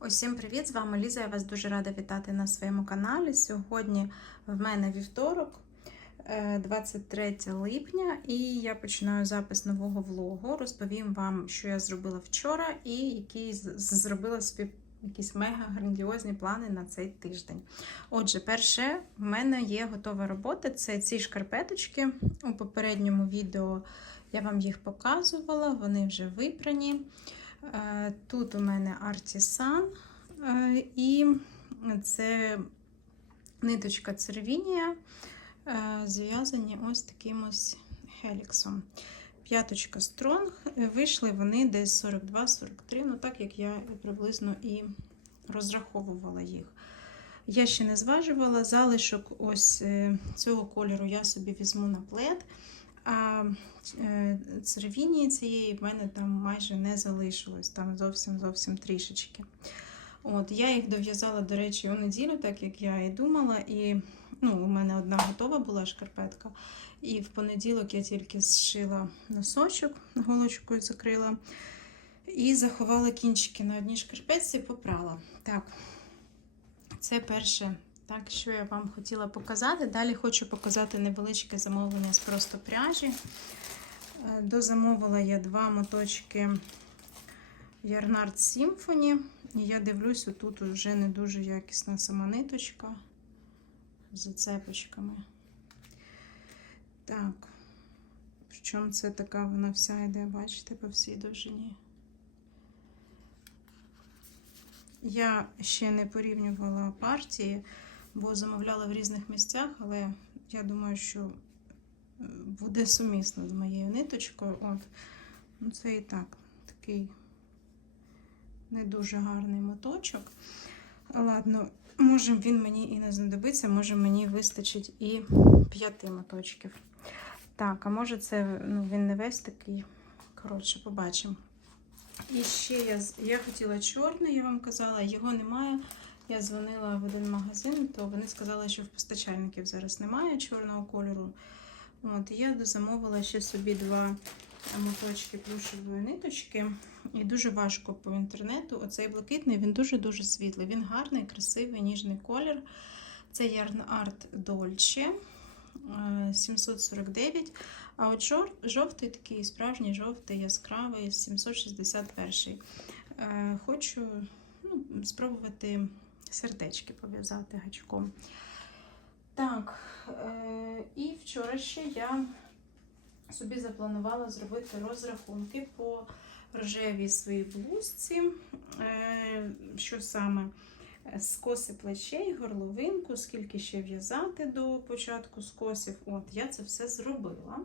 Усім привіт! З вами Ліза. Я вас дуже рада вітати на своєму каналі. Сьогодні в мене вівторок, е, 23 липня, і я починаю запис нового влогу. Розповім вам, що я зробила вчора, і які зробила собі якісь мега грандіозні плани на цей тиждень. Отже, перше, в мене є готова робота. Це ці шкарпеточки. У попередньому відео я вам їх показувала, вони вже випрані. Е, Тут у мене Artisan е, і це ниточка цервінія, е, зв'язані ось таким ось хеліксом. П'яточка Стронг. Вийшли вони десь 42-43, ну так як я приблизно і розраховувала їх. Я ще не зважувала залишок ось цього кольору я собі візьму на плед. А е, цервінії цієї в мене там майже не залишилось, там зовсім зовсім трішечки. От, Я їх дов'язала, до речі, у неділю, так як я і думала. І ну, у мене одна готова була шкарпетка. І в понеділок я тільки зшила носочок, голочкою закрила. І заховала кінчики на одній шкарпетці, попрала. Так, це перше так, що я вам хотіла показати. Далі хочу показати невеличке замовлення з просто пряжі. Е, Дозамовила я два моточки Yarnard Symphony. І я дивлюся, тут вже не дуже якісна сама ниточка з зацепочками. Так, причому це така вона вся йде, бачите, по всій довжині. Я ще не порівнювала партії, бо замовляла в різних місцях, але я думаю, що е, буде сумісно з моєю ниточкою. От. Ну, це і так, такий не дуже гарний моточок. Ладно, може він мені і не знадобиться, може мені вистачить і п'яти моточків. Так, а може це ну, він не весь такий. Коротше, побачимо. І ще я, я хотіла чорний, я вам казала, його немає. Я дзвонила в один магазин, то вони сказали, що в постачальників зараз немає чорного кольору. От, я дозамовила ще собі два моточки плюшевої ниточки. І дуже важко по інтернету. Оцей блакитний, він дуже-дуже світлий. Він гарний, красивий, ніжний колір. Це Yarn Art Dolce е, 749. А от жовтий такий справжній жовтий, яскравий, 761. Е, Хочу ну, спробувати сердечки пов'язати гачком. Так, е, і вчора ще я собі запланувала зробити розрахунки по рожевій своїй блузці. Е, Що саме? Скоси плечей, горловинку, скільки ще в'язати до початку скосів. От, я це все зробила.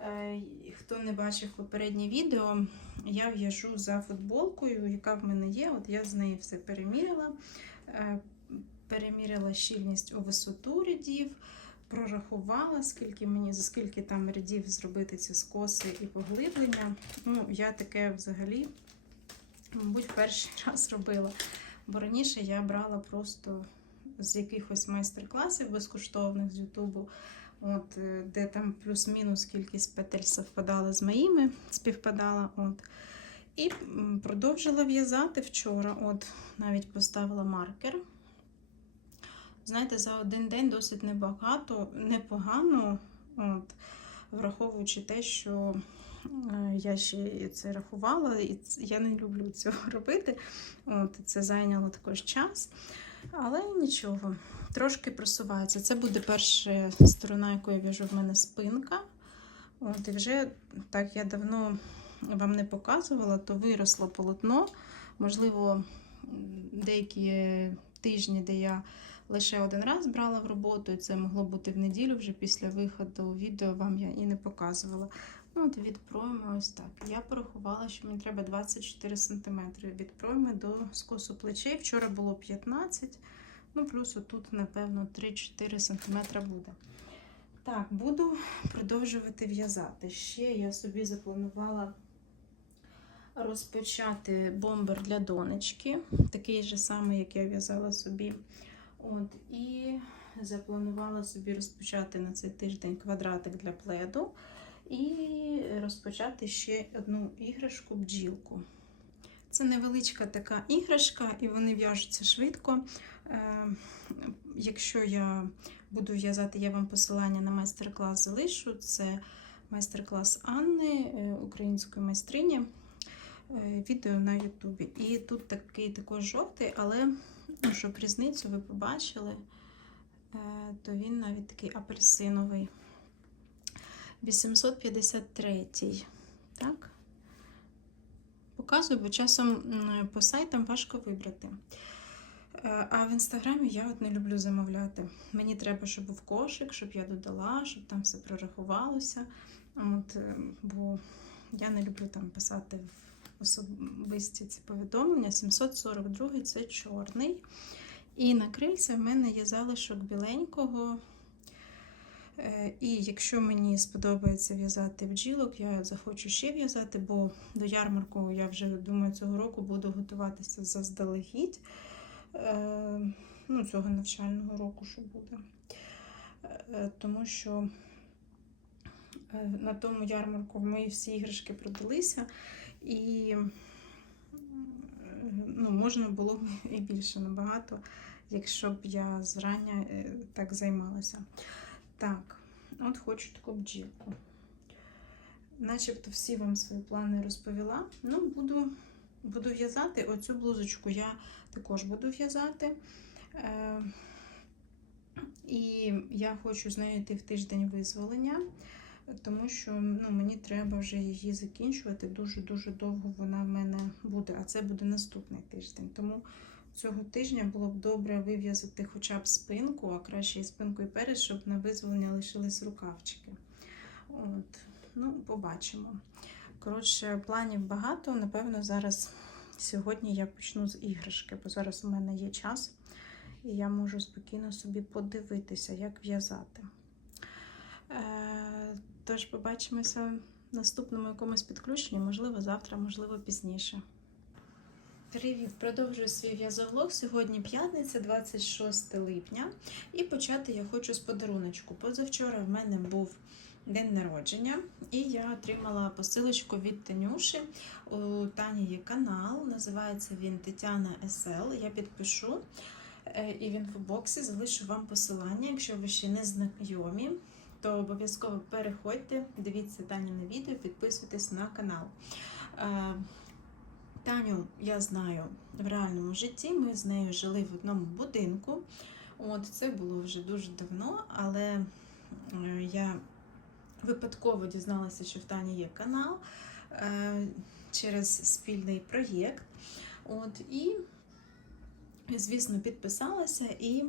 Е, Хто не бачив попереднє відео, я в'яжу за футболкою, яка в мене є. От я з неї все переміряла. Е, Переміряла щільність у висоту рядів, прорахувала, скільки мені, за скільки там рядів зробити ці скоси і поглиблення. Ну, я таке взагалі, мабуть, перший раз робила. Бо раніше я брала просто з якихось майстер-класів безкоштовних з Ютубу, от, е, де там плюс-мінус кількість петель совпадала з моїми, співпадала. От. І продовжила в'язати вчора. От, навіть поставила маркер. Знаєте, за один день досить небагато, непогано, от, враховуючи те, що е, я ще це рахувала, і я не люблю цього робити. От, це зайняло також час. Але нічого, трошки просувається. Це буде перша сторона, якою в'яжу в мене спинка. От, і вже так я давно вам не показувала, то виросло полотно. Можливо, деякі тижні, де я лише один раз брала в роботу, і це могло бути в неділю вже після виходу відео вам я і не показувала. Ну, от від пройми ось так. Я порахувала, що мені треба 24 см від пройми до скосу плечей. Вчора було 15 ну плюс отут, напевно, 3-4 см буде. Так, буду продовжувати в'язати. Ще я собі запланувала розпочати бомбер для донечки, такий же самий, як я в'язала собі. От, і запланувала собі розпочати на цей тиждень квадратик для пледу. І розпочати ще одну іграшку бджілку. Це невеличка така іграшка, і вони в'яжуться швидко. Е, Якщо я буду в'язати, я вам посилання на майстер-клас залишу. Це майстер-клас Анни, е, української майстрині. Е, Відео на Ютубі. І тут такий також жовтий, але ну, щоб різницю ви побачили, е, то він навіть такий апельсиновий. 853. Так? Показую, бо часом по сайтам важко вибрати. Е, А в інстаграмі я от не люблю замовляти. Мені треба, щоб був кошик, щоб я додала, щоб там все прорахувалося. От, бо я не люблю там писати в особисті ці повідомлення. 742 це чорний. І на крильця в мене є залишок біленького. Е, І якщо мені сподобається в'язати бджілок, я захочу ще в'язати, бо до ярмарку я вже думаю, цього року буду готуватися заздалегідь. Е, Ну, цього навчального року, що буде. Е, Тому що на тому ярмарку мої всі іграшки продалися, і ну, можна було б і більше набагато, якщо б я зрання е, так займалася. Так, от хочу таку бджілку. Начебто всі вам свої плани розповіла. Ну, буду, буду в'язати оцю блузочку я також буду в'язати. Е, і я хочу з нею йти в тиждень визволення, тому що ну, мені треба вже її закінчувати. Дуже-дуже довго вона в мене буде, а це буде наступний тиждень. Тому цього тижня було б добре вив'язати хоча б спинку, а краще і спинку і перед, щоб на визволення лишились рукавчики. От, ну, побачимо. Коротше, планів багато. Напевно, зараз сьогодні я почну з іграшки, бо зараз у мене є час, і я можу спокійно собі подивитися, як в'язати. Е, тож, побачимося в наступному якомусь підключенні, можливо, завтра, можливо, пізніше. Привіт! Продовжую свій в'язоглог. Сьогодні п'ятниця, 26 липня. І почати я хочу з подаруночку. Позавчора в мене був день народження, і я отримала посилочку від Танюші. У Тані є канал, називається він Тетяна СЛ. Я підпишу е, і в інфобоксі залишу вам посилання, якщо ви ще не знайомі. То обов'язково переходьте, дивіться Таніне відео, підписуйтесь на канал. Е, Таню я знаю в реальному житті. Ми з нею жили в одному будинку. От Це було вже дуже давно, але е, я випадково дізналася, що в Тані є канал е, через спільний проєкт. От, І, звісно, підписалася і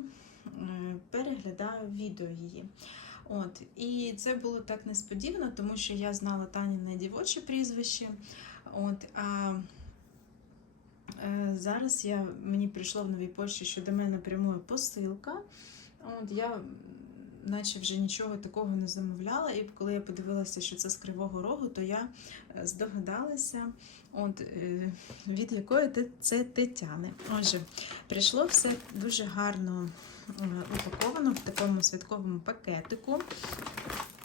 переглядаю відео її. От, І це було так несподівано, тому що я знала Таніне дівоче прізвище. От, а Е, Зараз я, мені прийшло в новій пошті, що до мене прямує посилка. От Я наче вже нічого такого не замовляла, і коли я подивилася, що це з Кривого Рогу, то я е, здогадалася, от, е, від якої це Тетяни. Отже, прийшло все дуже гарно е, упаковано в такому святковому пакетику.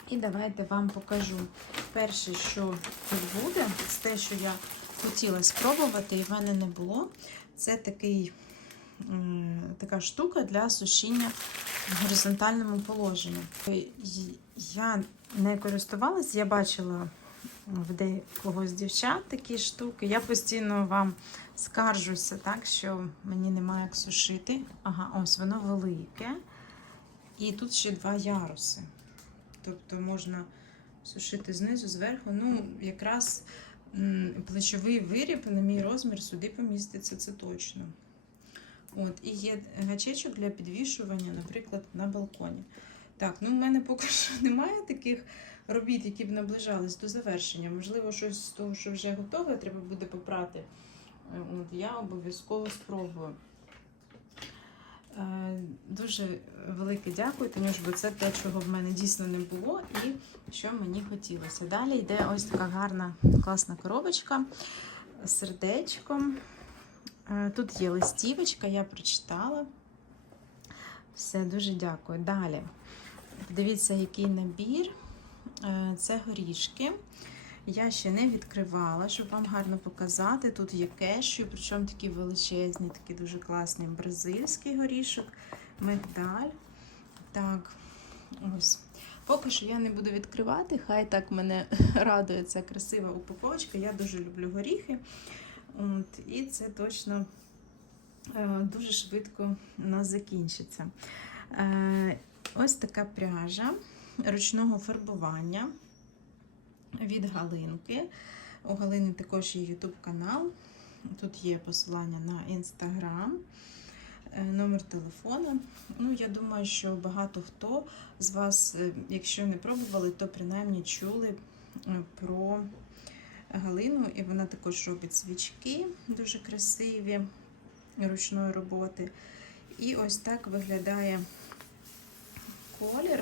І давайте вам покажу перше, що тут буде, з те, що я хотіла спробувати, і в мене не було. Це такий, така штука для сушіння в горизонтальному положенні. Я не користувалась, я бачила в декого з дівчат такі штуки. Я постійно вам скаржуся, так, що мені немає як сушити. Ага, ось воно велике. І тут ще два яруси. Тобто можна сушити знизу, зверху. Ну, якраз плечовий виріб на мій розмір сюди поміститься, це точно. От, і є гачечок для підвішування, наприклад, на балконі. Так, ну в мене поки що немає таких робіт, які б наближались до завершення. Можливо, щось з того, що вже готове, треба буде попрати. Е, От, я обов'язково спробую. Е, Дуже велике дякую, Танюш, бо це те, чого в мене дійсно не було, і що мені хотілося. Далі йде ось така гарна класна коробочка з сердечком. Е, Тут є листівочка, я прочитала. Все, дуже дякую. Далі. Дивіться, який набір. Е, Це горішки. Я ще не відкривала, щоб вам гарно показати. Тут є кешю, причому такі величезні, такий дуже класний бразильський горішок, мигдаль. Так, ось. Поки що я не буду відкривати, хай так мене радує ця красива упаковочка. Я дуже люблю горіхи. От, і це точно е, дуже швидко у нас закінчиться. Е, ось така пряжа ручного фарбування від Галинки. У Галини також є YouTube канал. Тут є посилання на інстаграм, е, номер телефона. Ну, я думаю, що багато хто з вас, якщо не пробували, то принаймні чули про Галину. І вона також робить свічки дуже красиві ручної роботи. І ось так виглядає колір.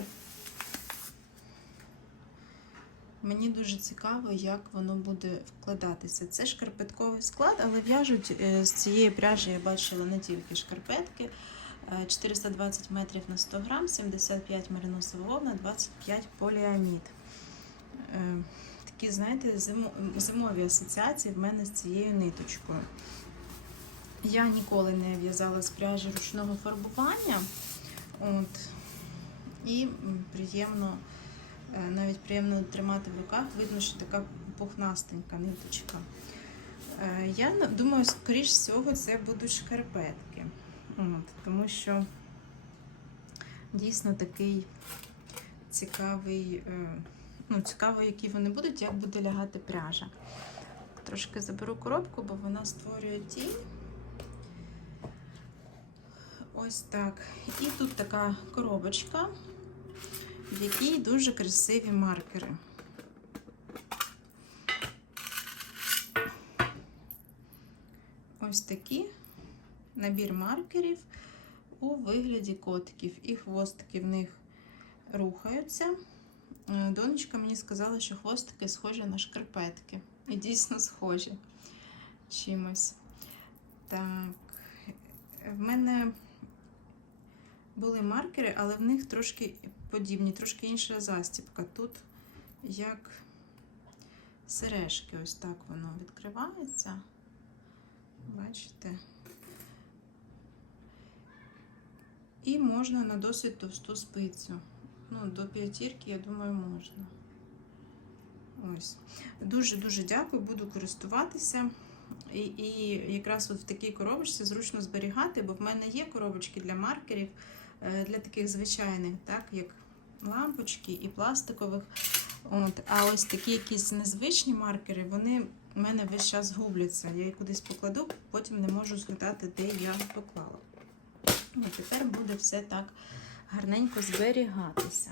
Мені дуже цікаво, як воно буде вкладатися. Це шкарпетковий склад, але в'яжуть е, з цієї пряжі, я бачила не тільки шкарпетки. Е, 420 метрів на 100 грам, 75 мериносова вовна, 25 поліамід. Такі, знаєте, зимові асоціації в мене з цією ниточкою. Я ніколи не в'язала з пряжі ручного фарбування. От. І приємно, е, навіть приємно тримати в руках. Видно, що така пухнастенька ниточка. Е, Я думаю, скоріш всього, це будуть шкарпетки. От, тому що дійсно такий цікавий, е, ну, цікаво, які вони будуть, як буде лягати пряжа. Трошки заберу коробку, бо вона створює тінь. Ось так. І тут така коробочка, в якій дуже красиві маркери. Ось такі набір маркерів у вигляді котиків. І хвостики в них рухаються. Е, Донечка мені сказала, що хвостики схожі на шкарпетки. І дійсно схожі чимось. Так, в мене були маркери, але в них трошки подібні, трошки інша застібка. Тут як сережки, ось так воно відкривається. Бачите? І можна на досить товсту спицю. Ну, до п'ятірки, я думаю, можна. Ось. Дуже-дуже дякую, буду користуватися. І, і якраз от в такій коробочці зручно зберігати, бо в мене є коробочки для маркерів, е, для таких звичайних, так, як лампочки і пластикових. От. А ось такі якісь незвичні маркери, вони в мене весь час губляться. Я їх кудись покладу, потім не можу згадати, де я поклала. От тепер буде все так гарненько зберігатися.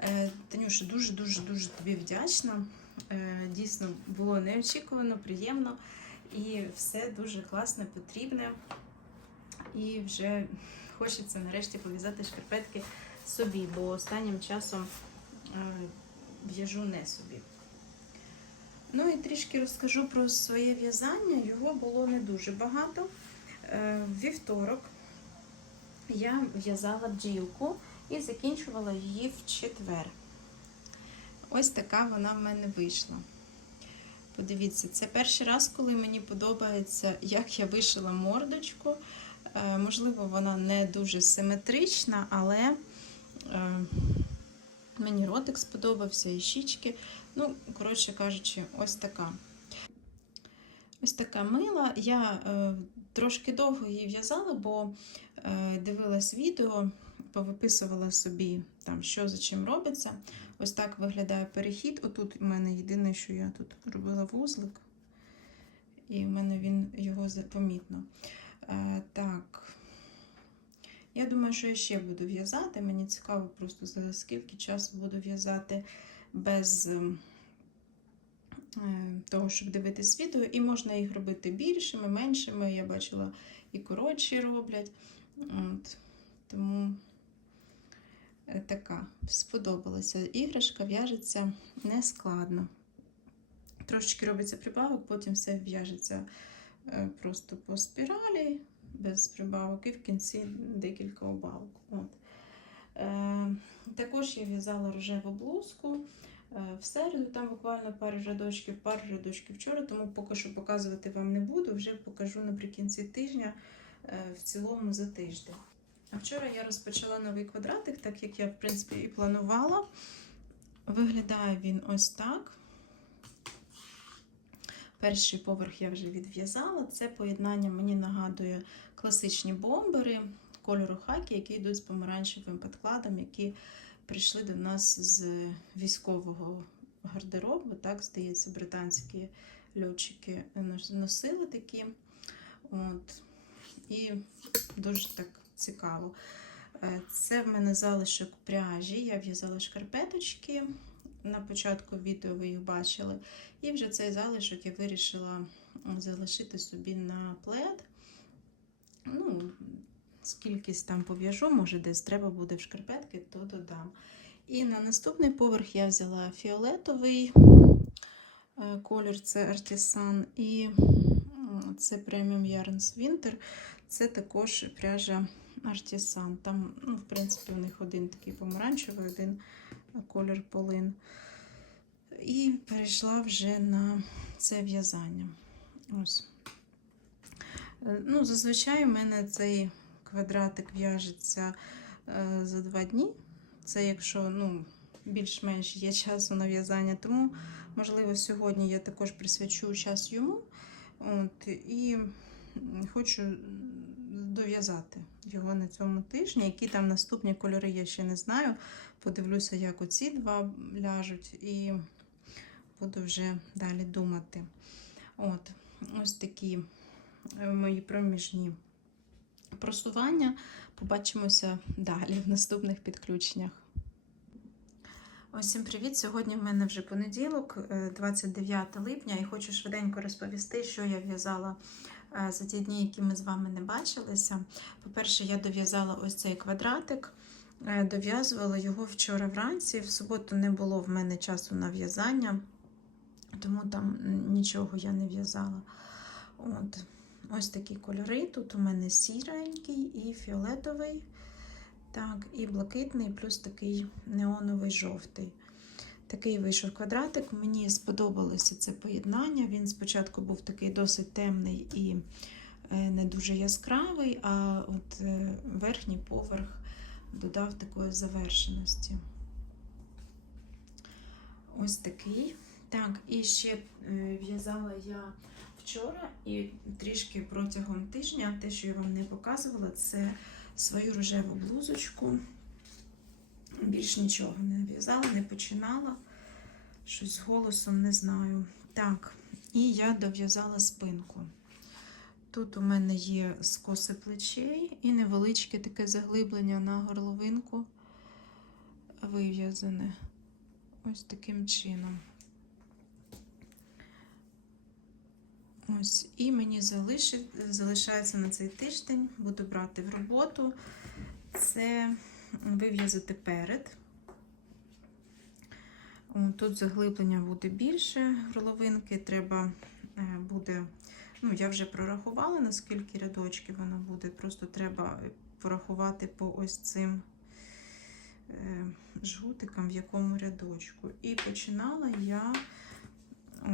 Е, Танюша, дуже-дуже-дуже тобі вдячна. Е, Дійсно було неочікувано, приємно і все дуже класне, потрібне. І вже хочеться нарешті пов'язати шкарпетки собі, бо останнім часом е, в'яжу не собі. Ну і трішки розкажу про своє в'язання. Його було не дуже багато. Вівторок я в'язала бджілку і закінчувала її в четвер. Ось така вона в мене вийшла. Подивіться, це перший раз, коли мені подобається, як я вишила мордочку. Е, можливо, вона не дуже симетрична, але е, мені ротик сподобався і щічки. Ну, коротше кажучи, ось така. Ось така мила. Я е, трошки довго її в'язала, бо е, дивилась відео, повиписувала собі, там, що за чим робиться. Ось так виглядає перехід. Отут у мене єдине, що я тут робила вузлик, і в мене він його помітно. Е, так. Я думаю, що я ще буду в'язати. Мені цікаво просто за скільки часу буду в'язати без ем, того, щоб дивитись відео. І можна їх робити більшими, меншими. Я бачила і коротші роблять. От. Тому е, така сподобалася. Іграшка в'яжеться нескладно. Трошечки робиться прибавок, потім все в'яжеться е, просто по спіралі, без прибавок, і в кінці декілька обавок. От. Е, також я в'язала рожеву блузку. Е, в середу, там буквально пару рядочків, пару рядочків вчора, тому поки що показувати вам не буду, вже покажу наприкінці тижня е, в цілому за тиждень. А вчора я розпочала новий квадратик, так як я, в принципі, і планувала. Виглядає він ось так. Перший поверх я вже відв'язала. Це поєднання мені нагадує класичні бомбери кольору хакі, які йдуть з помаранчевим підкладом, які прийшли до нас з військового гардеробу. Так, здається, британські льотчики носили такі. От. І дуже так цікаво. Е, Це в мене залишок пряжі. Я в'язала шкарпеточки. На початку відео ви їх бачили. І вже цей залишок я вирішила залишити собі на плед. Ну, скількись там пов'яжу, може, десь треба буде в шкарпетки, то додам. І на наступний поверх я взяла фіолетовий е, колір, це Artisan, і це Premium Yarns Winter. Це також пряжа Artisan. Там, ну, в принципі, у них один такий помаранчевий, один колір полин. І перейшла вже на це в'язання. Ось. Е, Ну, зазвичай у мене цей квадратик в'яжеться е, за два дні. Це якщо ну, більш-менш є часу на в'язання, тому, можливо, сьогодні я також присвячу час йому. От, і хочу дов'язати його на цьому тижні. Які там наступні кольори, я ще не знаю. Подивлюся, як оці два ляжуть, і буду вже далі думати. От, ось такі е, мої проміжні просування. Побачимося далі в наступних підключеннях. Усім привіт! Сьогодні в мене вже понеділок, е, 29 липня, і хочу швиденько розповісти, що я в'язала е, за ті дні, які ми з вами не бачилися. По-перше, я дов'язала ось цей квадратик. Е, Дов'язувала його вчора вранці. В суботу не було в мене часу на в'язання, тому там нічого я не в'язала. От. Ось такі кольори. Тут у мене сіренький і фіолетовий, так, і блакитний, плюс такий неоновий жовтий. Такий вийшов квадратик. Мені сподобалося це поєднання. Він спочатку був такий досить темний і е, не дуже яскравий, а от е, верхній поверх додав такої завершеності. Ось такий. Так, і ще е, в'язала я вчора і трішки протягом тижня, те, що я вам не показувала, це свою рожеву блузочку. Більш нічого не в'язала, не починала. Щось з голосом не знаю. Так, і я дов'язала спинку. Тут у мене є скоси плечей і невеличке таке заглиблення на горловинку вив'язане. Ось таким чином. Ось, і мені залишив, залишається на цей тиждень, буду брати в роботу. Це вив'язати перед. Тут заглиблення буде більше горловинки, треба е, буде, ну, я вже прорахувала, наскільки рядочків воно буде, просто треба порахувати по ось цим е, жгутикам, в якому рядочку. І починала я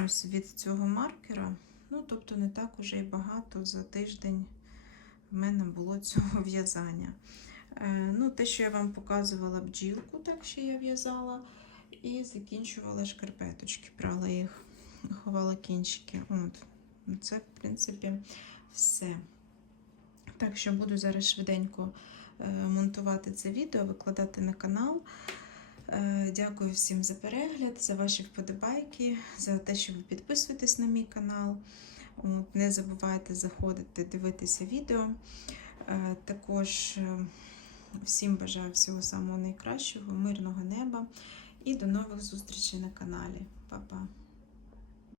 ось від цього маркера. Ну, тобто, не так уже і багато за тиждень в мене було цього в'язання. Е, ну, Те, що я вам показувала бджілку, так ще я в'язала, і закінчувала шкарпеточки, брала їх, ховала кінчики. От. Це, в принципі, все. Так що буду зараз швиденько е, монтувати це відео, викладати на канал. Е, Дякую всім за перегляд, за ваші вподобайки, за те, що ви підписуєтесь на мій канал. Не забувайте заходити, дивитися відео. Е, Також е, всім бажаю всього самого найкращого, мирного неба і до нових зустрічей на каналі. Па-па!